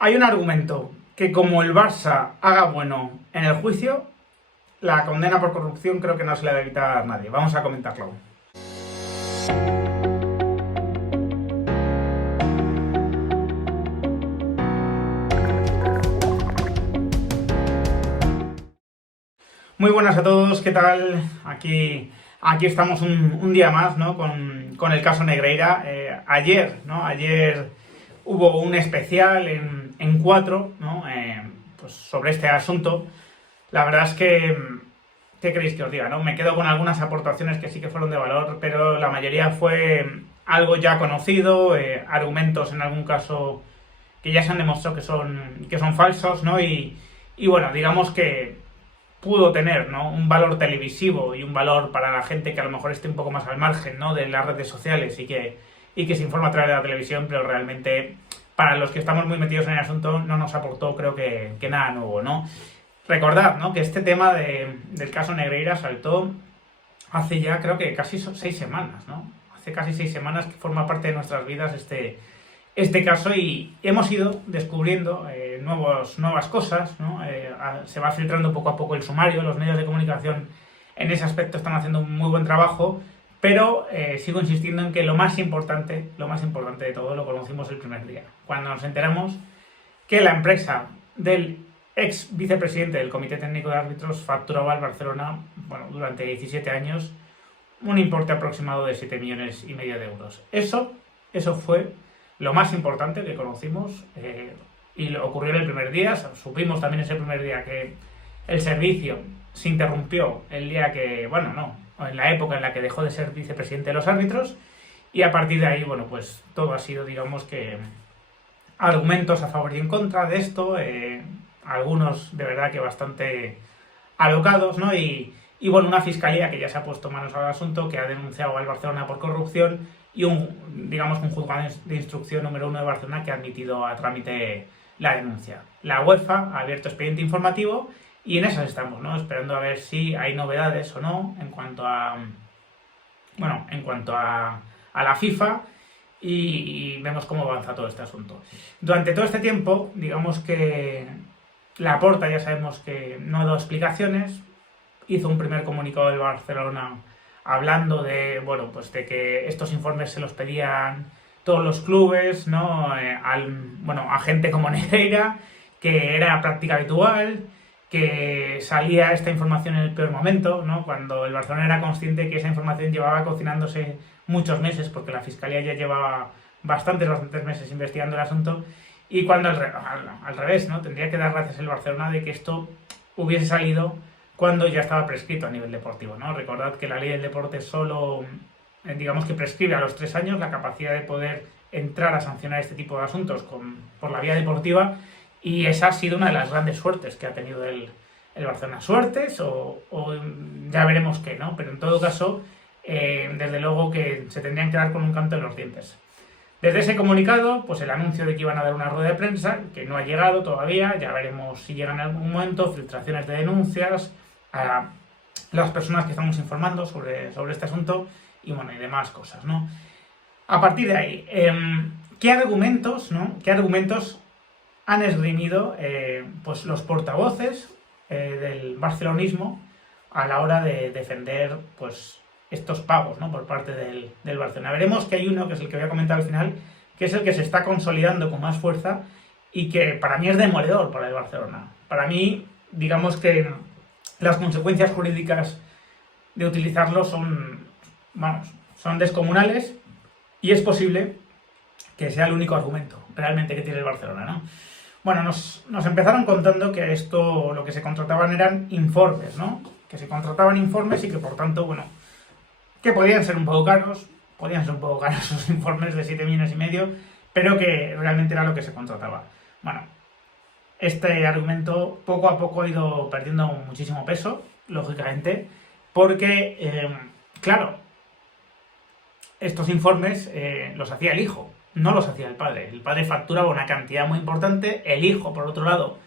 Hay un argumento que como el Barça haga bueno en el juicio, la condena por corrupción creo que no se le va a evitar a nadie. Vamos a comentarlo. Muy buenas a todos, ¿qué tal? Aquí estamos un día más, ¿no? Con el caso Negreira. Ayer hubo un especial en 4, ¿no? Pues sobre este asunto. La verdad es que, ¿qué queréis que os diga, no? Me quedo con algunas aportaciones que sí que fueron de valor, pero la mayoría fue algo ya conocido, argumentos en algún caso que ya se han demostrado que son falsos, ¿no? Y bueno, digamos que pudo tener, ¿no? Un valor televisivo y un valor para la gente que a lo mejor esté un poco más al margen, ¿no? De las redes sociales y que se informa a través de la televisión, pero realmente para los que estamos muy metidos en el asunto no nos aportó, creo que nada nuevo, ¿no? Recordad, ¿no? Que este tema del caso Negreira saltó hace ya creo que casi 6 semanas, ¿no? Hace casi 6 semanas que forma parte de nuestras vidas este caso y hemos ido descubriendo nuevas cosas, ¿no? Se va filtrando poco a poco el sumario, los medios de comunicación en ese aspecto están haciendo un muy buen trabajo, pero sigo insistiendo en que lo más importante de todo lo conocimos el primer día, cuando nos enteramos que la empresa del ex vicepresidente del Comité Técnico de Árbitros facturaba al Barcelona, bueno, durante 17 años, un importe aproximado de 7,5 millones de euros. Eso fue lo más importante que conocimos y ocurrió en el primer día. Supimos también ese primer día que el servicio se interrumpió el día que, bueno, no, en la época en la que dejó de ser vicepresidente de los árbitros, y a partir de ahí, bueno, pues todo ha sido, digamos que, argumentos a favor y en contra de esto, algunos de verdad que bastante alocados, ¿no? Y bueno, una fiscalía que ya se ha puesto manos al asunto, que ha denunciado al Barcelona por corrupción, y un juzgado de instrucción número 1 de Barcelona que ha admitido a trámite la denuncia. La UEFA ha abierto expediente informativo y en esas estamos, ¿no? Esperando a ver si hay novedades o no en cuanto a la FIFA y vemos cómo avanza todo este asunto. Durante todo este tiempo, digamos que Laporta, ya sabemos que no ha dado explicaciones, hizo un primer comunicado del Barcelona hablando de, bueno, pues de que estos informes se los pedían todos los clubes, ¿no? A gente como Negreira, que era práctica habitual, que salía esta información en el peor momento, ¿no? Cuando el Barcelona era consciente que esa información llevaba cocinándose muchos meses, porque la Fiscalía ya llevaba bastantes meses investigando el asunto, y cuando al revés, ¿no? Tendría que dar gracias el Barcelona de que esto hubiese salido cuando ya estaba prescrito a nivel deportivo, ¿no? Recordad que la ley del deporte solo, digamos que prescribe a los 3 años la capacidad de poder entrar a sancionar este tipo de asuntos por la vía deportiva, y esa ha sido una de las grandes suertes que ha tenido el Barcelona. Suertes o ya veremos qué, ¿no? Pero en todo caso, desde luego que se tendrían que dar con un canto en los dientes. Desde ese comunicado, pues el anuncio de que iban a dar una rueda de prensa, que no ha llegado todavía, ya veremos si llega en algún momento, filtraciones de denuncias a las personas que estamos informando sobre este asunto y bueno, y demás cosas, ¿no? A partir de ahí, ¿qué argumentos han esgrimido pues los portavoces del barcelonismo a la hora de defender pues estos pagos, ¿no? Por parte del Barcelona? Veremos que hay uno, que es el que voy a comentar al final, que es el que se está consolidando con más fuerza y que para mí es demoledor para el Barcelona. Para mí, digamos que las consecuencias jurídicas de utilizarlo son descomunales, y es posible que sea el único argumento realmente que tiene el Barcelona, ¿no? Bueno, nos empezaron contando que esto, lo que se contrataban eran informes, ¿no? Que se contrataban informes y que por tanto, bueno, que podían ser un poco caros esos informes de 7,5 millones, pero que realmente era lo que se contrataba. Bueno, este argumento poco a poco ha ido perdiendo muchísimo peso, lógicamente, porque, claro, estos informes los hacía el hijo, no los hacía el padre. El padre facturaba una cantidad muy importante, el hijo, por otro lado,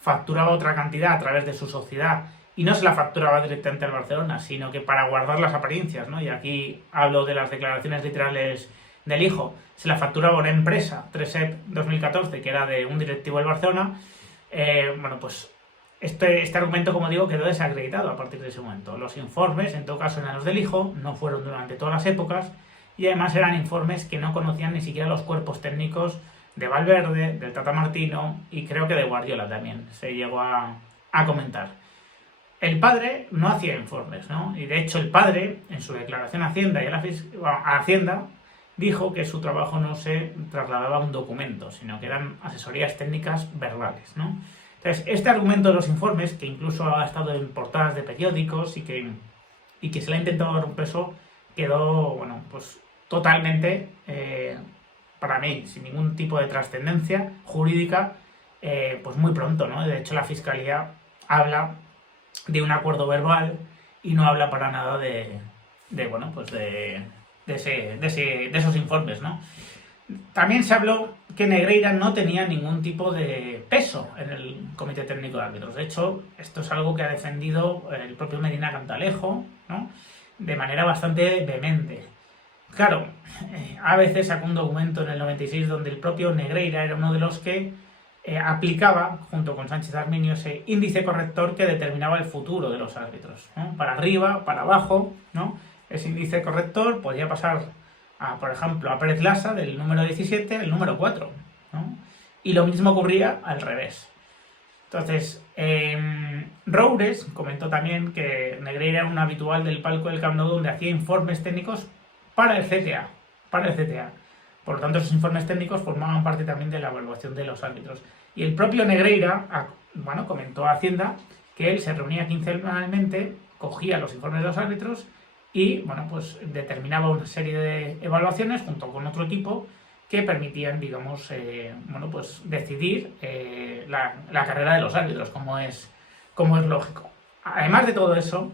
facturaba otra cantidad a través de su sociedad y no se la facturaba directamente al Barcelona, sino que para guardar las apariencias, ¿no? Y aquí hablo de las declaraciones literales del hijo se la facturaba una empresa, 3EP 2014, que era de un directivo del Barcelona, bueno, pues este argumento, como digo, quedó desacreditado a partir de ese momento. Los informes, en todo caso eran los del hijo, no fueron durante todas las épocas, y además eran informes que no conocían ni siquiera los cuerpos técnicos de Valverde, del Tata Martino y creo que de Guardiola también se llegó a comentar. El padre no hacía informes, ¿no? Y de hecho el padre, en su declaración a Hacienda, a Hacienda, dijo que su trabajo no se trasladaba a un documento, sino que eran asesorías técnicas verbales, ¿no? Entonces, este argumento de los informes, que incluso ha estado en portadas de periódicos y que se le ha intentado dar un peso, quedó, bueno, pues totalmente, para mí, sin ningún tipo de trascendencia jurídica, pues muy pronto, ¿no? De hecho, la Fiscalía habla de un acuerdo verbal y no habla para nada de esos informes, ¿no? También se habló que Negreira no tenía ningún tipo de peso en el Comité Técnico de Árbitros. De hecho, esto es algo que ha defendido el propio Medina Cantalejo, ¿no? De manera bastante vehemente. Claro, a veces sacó un documento en el 96 donde el propio Negreira era uno de los que aplicaba, junto con Sánchez Arminio, ese índice corrector que determinaba el futuro de los árbitros, ¿no? Para arriba, para abajo, ¿no? Ese índice corrector podía pasar, por ejemplo, a Pérez Lasa, del número 17 al número 4, ¿no? Y lo mismo ocurría al revés. Entonces, Roures comentó también que Negreira era un habitual del palco del Camp Nou donde hacía informes técnicos para el CTA. Por lo tanto, esos informes técnicos formaban parte también de la evaluación de los árbitros. Y el propio Negreira, comentó a Hacienda que él se reunía quincenalmente, cogía los informes de los árbitros y, pues determinaba una serie de evaluaciones junto con otro equipo que permitían, digamos, decidir la carrera de los árbitros, como es lógico. Además de todo eso,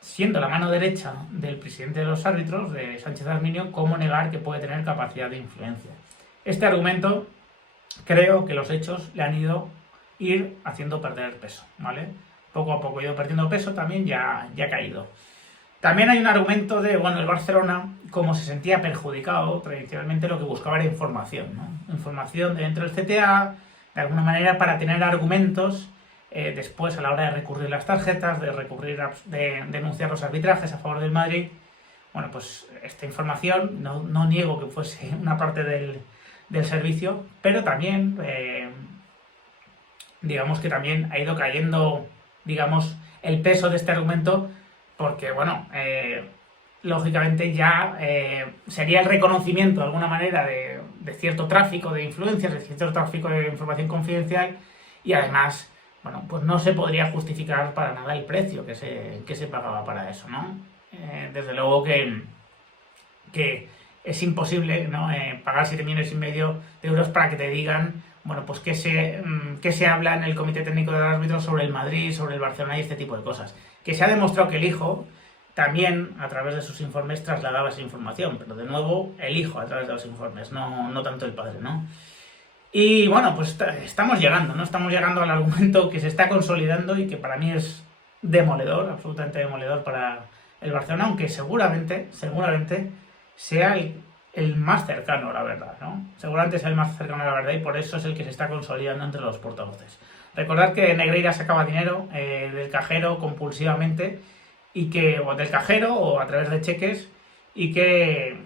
siendo la mano derecha del presidente de los árbitros, de Sánchez Arminio, ¿cómo negar que puede tener capacidad de influencia? Este argumento, creo que los hechos le han ido haciendo perder peso, ¿vale? Poco a poco ha ido perdiendo peso, también ya ha caído. También hay un argumento de, el Barcelona, como se sentía perjudicado, tradicionalmente lo que buscaba era información, ¿no? Información de dentro del CTA, de alguna manera para tener argumentos después a la hora de recurrir las tarjetas, de denunciar los arbitrajes a favor del Madrid. Pues esta información, no niego que fuese una parte del servicio, pero también, digamos que también ha ido cayendo, digamos, el peso de este argumento, porque, lógicamente ya sería el reconocimiento de alguna manera de cierto tráfico de influencias, de cierto tráfico de información confidencial, y además, pues no se podría justificar para nada el precio que se pagaba para eso, ¿no? Desde luego que es imposible, ¿no? Pagar 7,5 millones de euros para que te digan, pues qué se habla en el Comité Técnico de Árbitros sobre el Madrid, sobre el Barcelona y este tipo de cosas. Que se ha demostrado que el hijo también, a través de sus informes, trasladaba esa información, pero de nuevo, el hijo a través de los informes, no tanto el padre, ¿no? Y pues estamos llegando, ¿no? Estamos llegando al argumento que se está consolidando y que para mí es demoledor, absolutamente demoledor para el Barcelona, aunque seguramente sea el más cercano a la verdad, ¿no? Seguramente sea el más cercano a la verdad y por eso es el que se está consolidando entre los portavoces. Recordad que Negreira sacaba dinero del cajero compulsivamente o del cajero o a través de cheques y que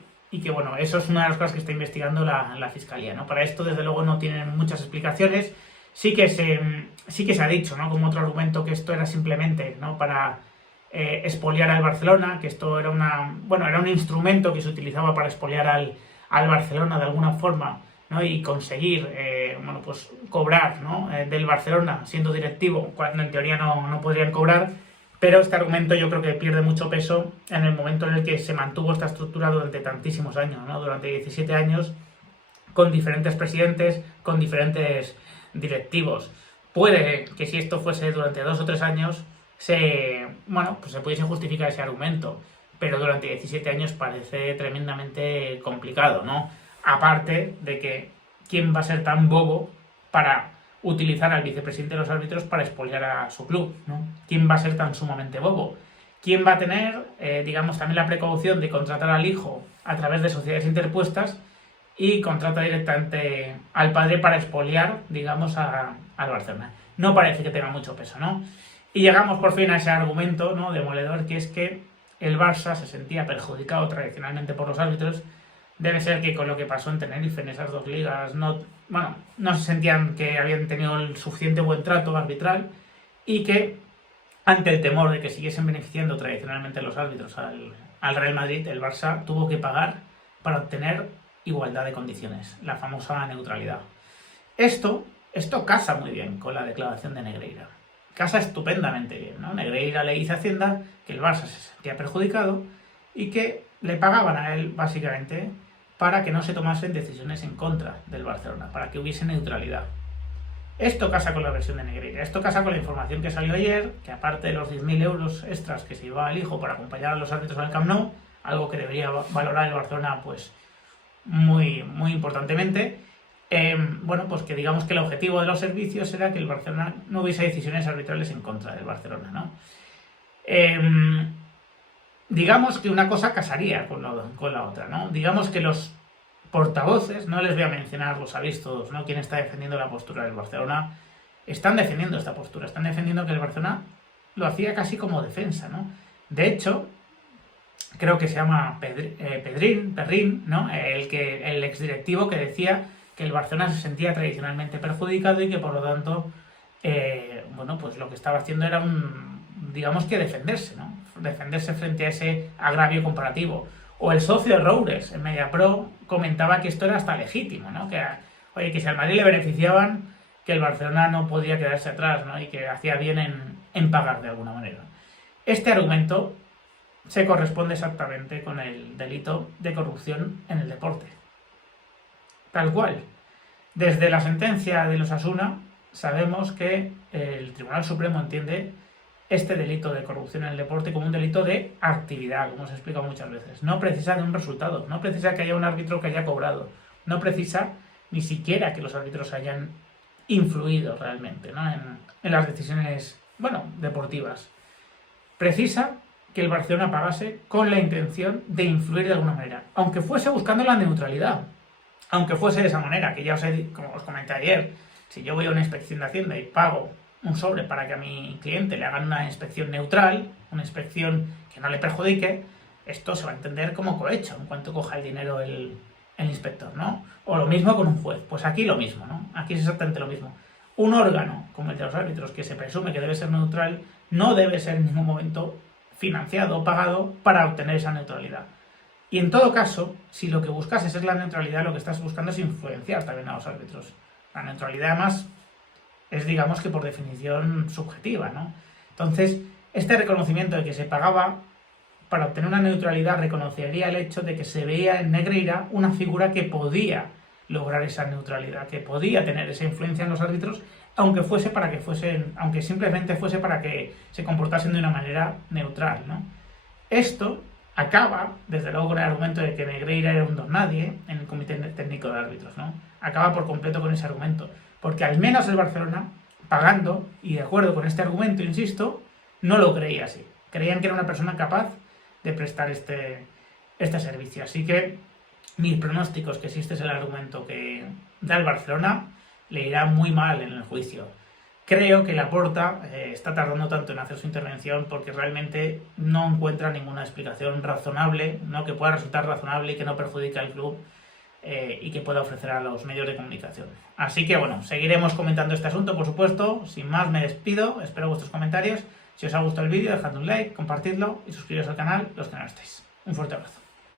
eso es una de las cosas que está investigando la Fiscalía, ¿no? Para esto, desde luego, no tienen muchas explicaciones. Sí que se ha dicho, ¿no? Como otro argumento, que esto era simplemente, ¿no? Para expoliar al Barcelona, que esto era era un instrumento que se utilizaba para expoliar al Barcelona de alguna forma, ¿no? Y conseguir, cobrar, ¿no? Del Barcelona siendo directivo, cuando en teoría no podrían cobrar. Pero este argumento yo creo que pierde mucho peso en el momento en el que se mantuvo esta estructura durante tantísimos años, ¿no? Durante 17 años, con diferentes presidentes, con diferentes directivos. Puede que si esto fuese durante 2 o 3 años, se pudiese justificar ese argumento, pero durante 17 años parece tremendamente complicado, ¿no? Aparte de que, ¿quién va a ser tan bobo para utilizar al vicepresidente de los árbitros para expoliar a su club, ¿no? ¿Quién va a ser tan sumamente bobo? ¿Quién va a tener, digamos, también la precaución de contratar al hijo a través de sociedades interpuestas y contrata directamente al padre para expoliar, digamos, al Barcelona? No parece que tenga mucho peso, ¿no? Y llegamos por fin a ese argumento, ¿no?, demoledor, que es que el Barça se sentía perjudicado tradicionalmente por los árbitros. Debe ser que con lo que pasó en Tenerife, en esas dos ligas, no se sentían que habían tenido el suficiente buen trato arbitral y que, ante el temor de que siguiesen beneficiando tradicionalmente los árbitros al Real Madrid, el Barça tuvo que pagar para obtener igualdad de condiciones, la famosa neutralidad. Esto casa muy bien con la declaración de Negreira. Casa estupendamente bien, ¿no? Negreira le dice a Hacienda que el Barça se sentía perjudicado y que le pagaban a él, básicamente, para que no se tomasen decisiones en contra del Barcelona, para que hubiese neutralidad. Esto casa con la versión de Negreira, esto casa con la información que salió ayer, que aparte de los 10.000 euros extras que se llevaba el hijo para acompañar a los árbitros al Camp Nou, algo que debería valorar el Barcelona pues muy, muy importantemente, pues que digamos que el objetivo de los servicios era que el Barcelona no hubiese decisiones arbitrales en contra del Barcelona, ¿no? Digamos que una cosa casaría con la otra, ¿no? Digamos que los portavoces, no les voy a mencionar, lo sabéis todos, ¿no?, quién está defendiendo la postura del Barcelona, están defendiendo esta postura, están defendiendo que el Barcelona lo hacía casi como defensa, ¿no? De hecho, creo que se llama Perrín, ¿no?, el exdirectivo que decía que el Barcelona se sentía tradicionalmente perjudicado y que por lo tanto, pues lo que estaba haciendo era digamos que defenderse, ¿no? Defenderse frente a ese agravio comparativo. O el socio de Roures, en Mediapro, comentaba que esto era hasta legítimo, ¿no? Que si al Madrid le beneficiaban, que el Barcelona no podía quedarse atrás, ¿no?, y que hacía bien en pagar de alguna manera. Este argumento se corresponde exactamente con el delito de corrupción en el deporte. Tal cual. Desde la sentencia de los Osasuna sabemos que el Tribunal Supremo entiende este delito de corrupción en el deporte como un delito de actividad, como os he explicado muchas veces. No precisa de un resultado, no precisa que haya un árbitro que haya cobrado, no precisa ni siquiera que los árbitros hayan influido realmente, ¿no?, en las decisiones, deportivas. Precisa que el Barcelona pagase con la intención de influir de alguna manera, aunque fuese buscando la neutralidad, aunque fuese de esa manera, que ya como os comenté ayer, si yo voy a una inspección de Hacienda y pago un sobre para que a mi cliente le hagan una inspección neutral, una inspección que no le perjudique, esto se va a entender como cohecho en cuanto coja el dinero el inspector, ¿no? O lo mismo con un juez, pues aquí lo mismo, ¿no? Aquí es exactamente lo mismo. Un órgano como el de los árbitros, que se presume que debe ser neutral, no debe ser en ningún momento financiado o pagado para obtener esa neutralidad. Y en todo caso, si lo que buscas es la neutralidad, lo que estás buscando es influenciar también a los árbitros. La neutralidad, además, es, digamos que por definición subjetiva, ¿no? Entonces, este reconocimiento de que se pagaba para obtener una neutralidad reconocería el hecho de que se veía en Negreira una figura que podía lograr esa neutralidad, que podía tener esa influencia en los árbitros, aunque simplemente fuese para que se comportasen de una manera neutral, ¿no? Esto acaba, desde luego, con el argumento de que Negreira era un don nadie en el Comité Técnico de Árbitros, ¿no? Acaba por completo con ese argumento, porque al menos el Barcelona, pagando, y de acuerdo con este argumento, insisto, no lo creía así. Creían que era una persona capaz de prestar este servicio. Así que mis pronósticos, que si este es el argumento que da el Barcelona, le irá muy mal en el juicio. Creo que Laporta está tardando tanto en hacer su intervención porque realmente no encuentra ninguna explicación razonable, ¿no?, que pueda resultar razonable y que no perjudique al club y que pueda ofrecer a los medios de comunicación. Así que seguiremos comentando este asunto, por supuesto. Sin más, me despido, espero vuestros comentarios. Si os ha gustado el vídeo, dejad un like, compartidlo y suscribiros al canal los que no estéis. Un fuerte abrazo.